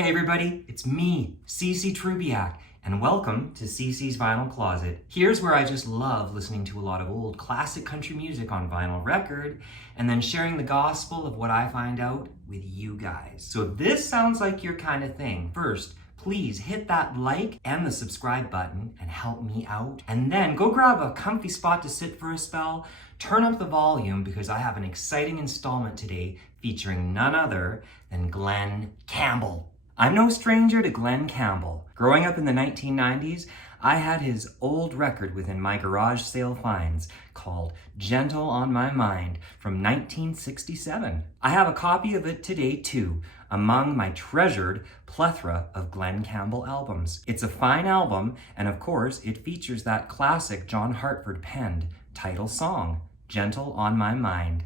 Hey everybody, it's me, Trubiak, and welcome to CC's Vinyl Closet. Here's where I just love listening to a lot of old classic country music on vinyl record, and then sharing the gospel of what I find out with you guys. So if this sounds like your kind of thing, first, please hit that like and the subscribe button and help me out. And then go grab a comfy spot to sit for a spell, turn up the volume because I have an exciting installment today featuring none other than Glen Campbell. I'm no stranger to Glen Campbell. Growing up in the 1990s, I had his old record within my garage sale finds called Gentle on My Mind from 1967. I have a copy of it today too, among my treasured plethora of Glen Campbell albums. It's a fine album, and of course, it features that classic John Hartford penned title song, Gentle on My Mind.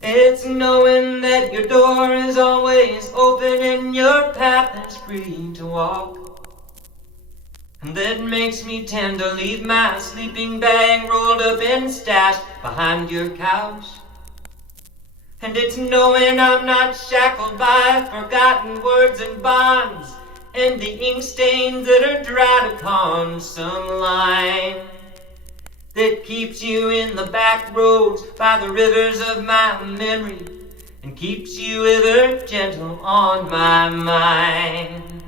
It's knowing that your door is always open and your path is free to walk. And that makes me tend to leave my sleeping bag rolled up and stashed behind your couch. And it's knowing I'm not shackled by forgotten words and bonds and the ink stains that are dried upon some line that keeps you in the back roads by the rivers of my memory and keeps you ever gentle on my mind.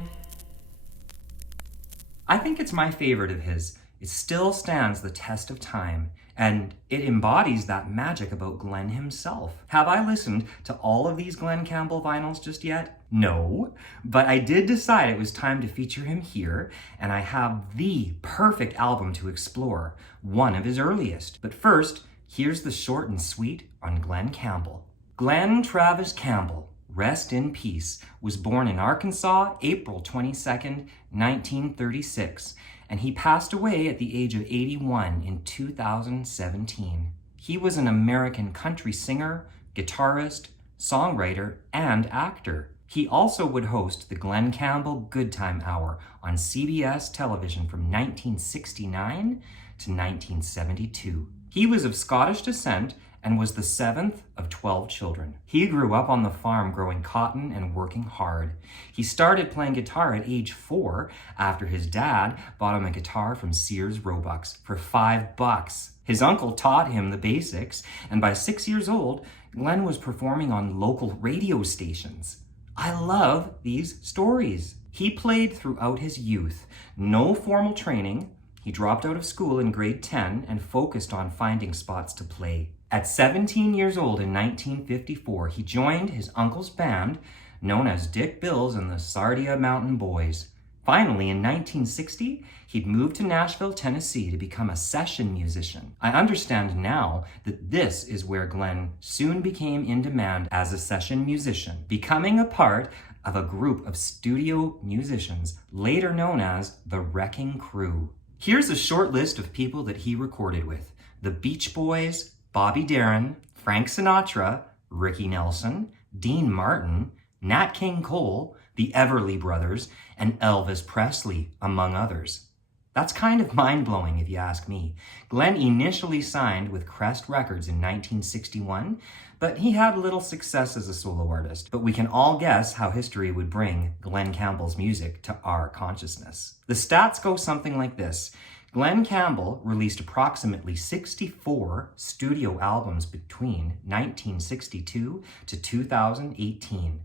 I think it's my favorite of his. It still stands the test of time, and it embodies that magic about Glen himself. Have I listened to all of these Glen Campbell vinyls just yet? No, but I did decide it was time to feature him here, and I have the perfect album to explore, one of his earliest. But first, here's the short and sweet on Glen Campbell. Glen Travis Campbell, rest in peace, was born in Arkansas, April 22nd, 1936, and he passed away at the age of 81 in 2017. He was an American country singer, guitarist, songwriter, and actor. He also would host the Glen Campbell Goodtime Hour on CBS television from 1969 to 1972. He was of Scottish descent and was the seventh of 12 children. He grew up on the farm growing cotton and working hard. He started playing guitar at age 4 after his dad bought him a guitar from Sears Roebuck for $5. His uncle taught him the basics, and by 6 years old, Glen was performing on local radio stations. I love these stories. He played throughout his youth. No formal training. He dropped out of school in grade 10 and focused on finding spots to play. At 17 years old in 1954, he joined his uncle's band, known as Dick Bills and the Sardia Mountain Boys. Finally, in 1960, he'd moved to Nashville, Tennessee to become a session musician. I understand now that this is where Glen soon became in demand as a session musician, becoming a part of a group of studio musicians, later known as the Wrecking Crew. Here's a short list of people that he recorded with: the Beach Boys, Bobby Darin, Frank Sinatra, Ricky Nelson, Dean Martin, Nat King Cole, the Everly Brothers, and Elvis Presley, among others. That's kind of mind-blowing if you ask me. Glen initially signed with Crest Records in 1961, but he had little success as a solo artist. But we can all guess how history would bring Glen Campbell's music to our consciousness. The stats go something like this. Glen Campbell released approximately 64 studio albums between 1962 to 2018.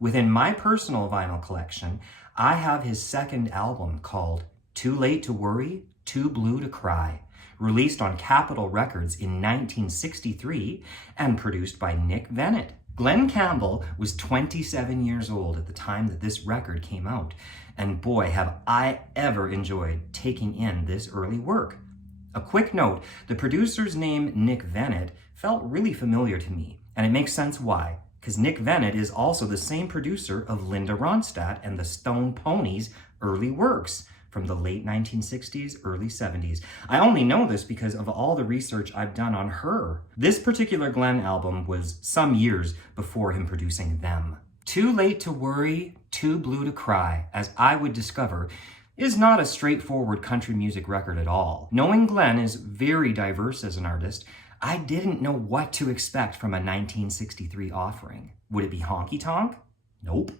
Within my personal vinyl collection, I have his second album called Too Late to Worry, Too Blue to Cry, released on Capitol Records in 1963 and produced by Nick Venett. Glen Campbell was 27 years old at the time that this record came out, and boy, have I ever enjoyed taking in this early work. A quick note, the producer's name, Nick Venett, felt really familiar to me, and it makes sense why, because Nick Venett is also the same producer of Linda Ronstadt and the Stone Ponies' early works from the late 1960s, early 70s. I only know this because of all the research I've done on her. This particular Glen album was some years before him producing them. Too Late to Worry, Too Blue to Cry, as I would discover, is not a straightforward country music record at all. Knowing Glen is very diverse as an artist, I didn't know what to expect from a 1963 offering. Would it be honky-tonk? Nope.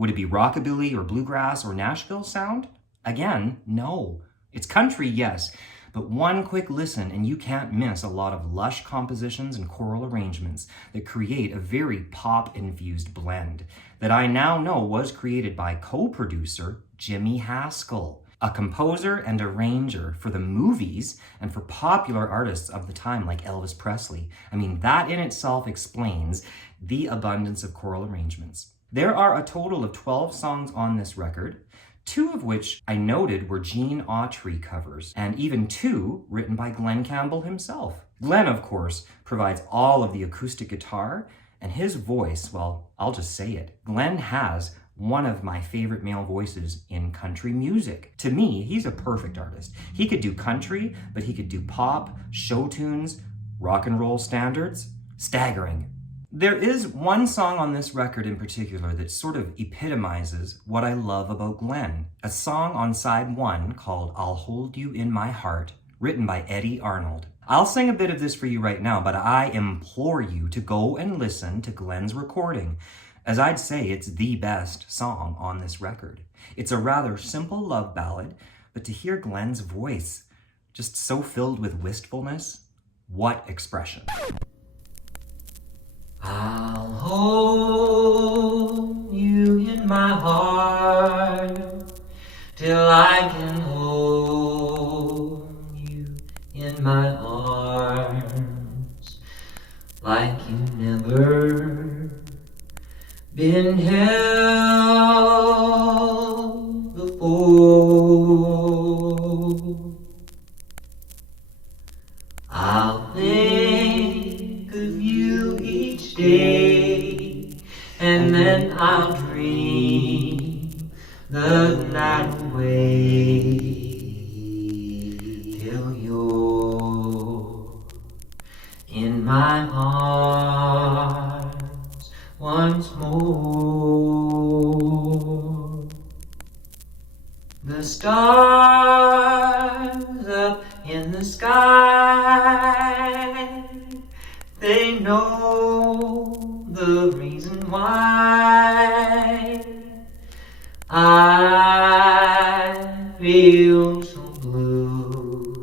Would it be rockabilly or bluegrass or Nashville sound? Again, no. It's country, yes, but one quick listen and you can't miss a lot of lush compositions and choral arrangements that create a very pop-infused blend that I now know was created by co-producer Jimmy Haskell, a composer and arranger for the movies and for popular artists of the time like Elvis Presley. I mean, that in itself explains the abundance of choral arrangements. There are a total of 12 songs on this record, 2 of which I noted were Gene Autry covers, and even 2 written by Glen Campbell himself. Glen, of course, provides all of the acoustic guitar, and his voice, well, I'll just say it. Glen has one of my favorite male voices in country music. To me, he's a perfect artist. He could do country, but he could do pop, show tunes, rock and roll standards. Staggering. There is one song on this record in particular that sort of epitomizes what I love about Glen. A song on side 1 called I'll Hold You in My Heart, written by Eddie Arnold. I'll sing a bit of this for you right now, but I implore you to go and listen to Glen's recording, as I'd say it's the best song on this record. It's a rather simple love ballad, but to hear Glen's voice, just so filled with wistfulness, what expression. I'll hold you in my heart till I can hold you in my arms like you've never been held before. I'll think of you each day, and then I'll dream the night away till you're in my arms once more. The stars up in the sky, they know the reason why I feel so blue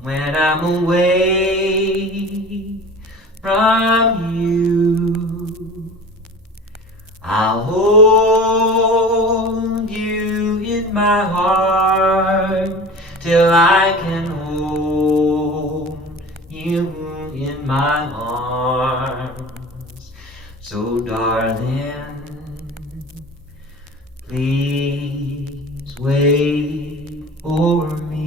when I'm away from you. I'll hold you in my heart till I can hold you in my arms. So darling, please wait for me.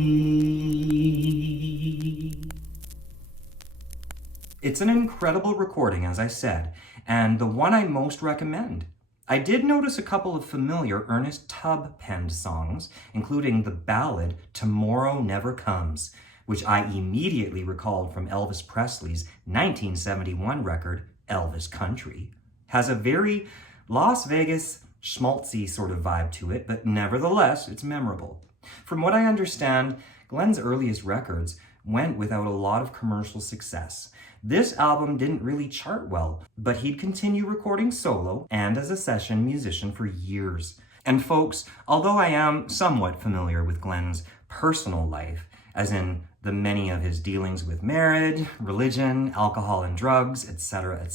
It's an incredible recording, as I said, and the one I most recommend. I did notice a couple of familiar Ernest Tubb penned songs, including the ballad Tomorrow Never Comes, which I immediately recalled from Elvis Presley's 1971 record, Elvis Country. Has a very Las Vegas schmaltzy sort of vibe to it, but nevertheless, it's memorable. From what I understand, Glen's earliest records went without a lot of commercial success. This album didn't really chart well, but he'd continue recording solo and as a session musician for years. And folks, although I am somewhat familiar with Glen's personal life, as in the many of his dealings with marriage, religion, alcohol and drugs, etc.,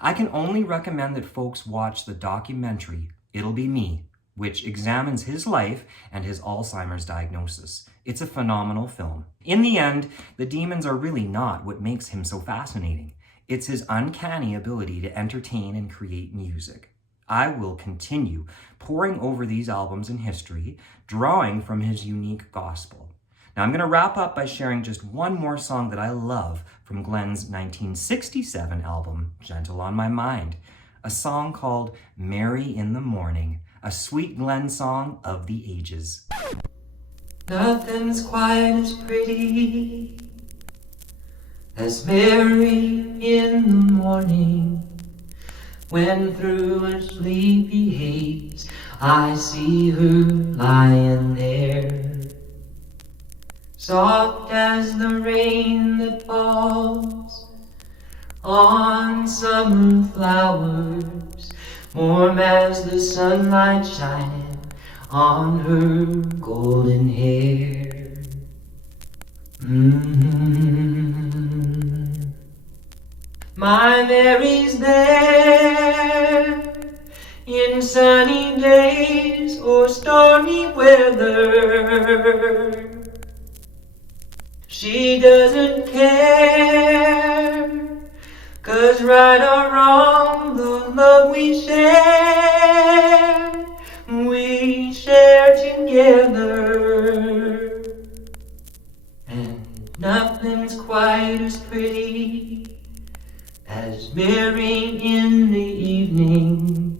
I can only recommend that folks watch the documentary, It'll Be Me, which examines his life and his Alzheimer's diagnosis. It's a phenomenal film. In the end, the demons are really not what makes him so fascinating. It's his uncanny ability to entertain and create music. I will continue poring over these albums in history, drawing from his unique gospel. Now I'm going to wrap up by sharing just one more song that I love from Glen's 1967 album, Gentle on My Mind, a song called Mary in the Morning, a sweet Glen song of the ages. Nothing's quite as pretty as Mary in the morning, when through a sleepy haze I see her lying there, soft as the rain that falls on summer flowers, warm as the sunlight shining on her golden hair. My Mary's there in sunny days or stormy weather. She doesn't care, 'cause right or wrong, the love we share together. And nothing's quite as pretty as Mary in the evening,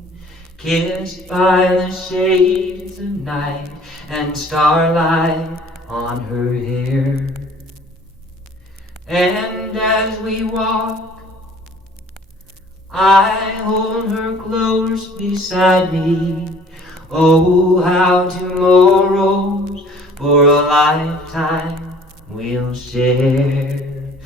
kissed by the shades of night and starlight on her hair. And as we walk, I hold her close beside me. Oh, how tomorrows for a lifetime we'll share.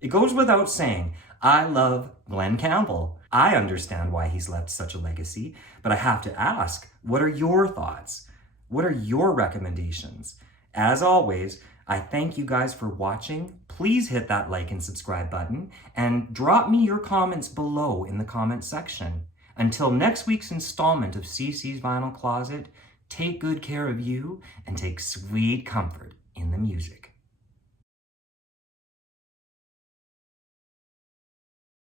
It goes without saying, I love Glen Campbell. I understand why he's left such a legacy, but I have to ask, what are your thoughts? What are your recommendations? As always, I thank you guys for watching. Please hit that like and subscribe button and drop me your comments below in the comment section. Until next week's installment of CC's Vinyl Closet, take good care of you and take sweet comfort in the music.